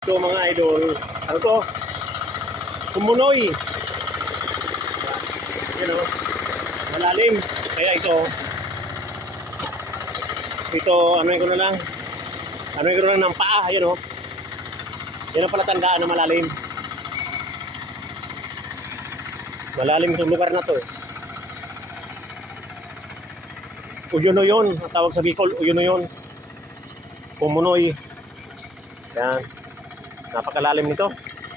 Ito mga idol, ano to? Kumunoy. Yan o. Malalim. Kaya ito, ito, ano ko na lang, ano ko na lang ng paa, yan o. Yan ang pala tandaan na malalim. Malalim itong lugar na to. eh. Uyuno yun, ang tawag sa Bicol, Uyuno yun. Kumunoy. Yan. Napakalalim nito.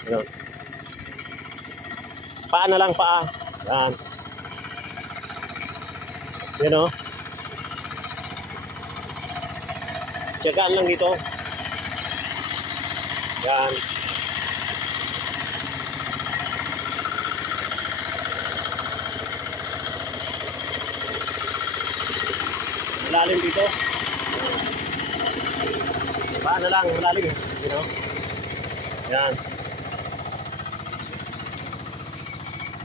Yan. Paa na lang, paa. Yan. Yan o. Tiyagaan lang dito. Yan. Malalim dito. Paa na lang, malalim. You know? Yan.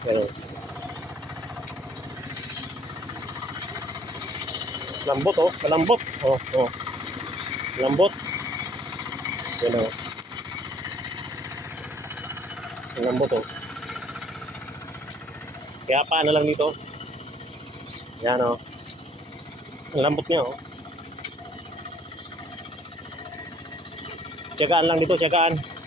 Pero, lambot oh, malambot. Oh, oh. Lambot. Yan oh. Lambot oh. Kaya pa na lang dito. Yan oh. Ang lambot niya oh. Tiyagaan lang dito, tiyagaan.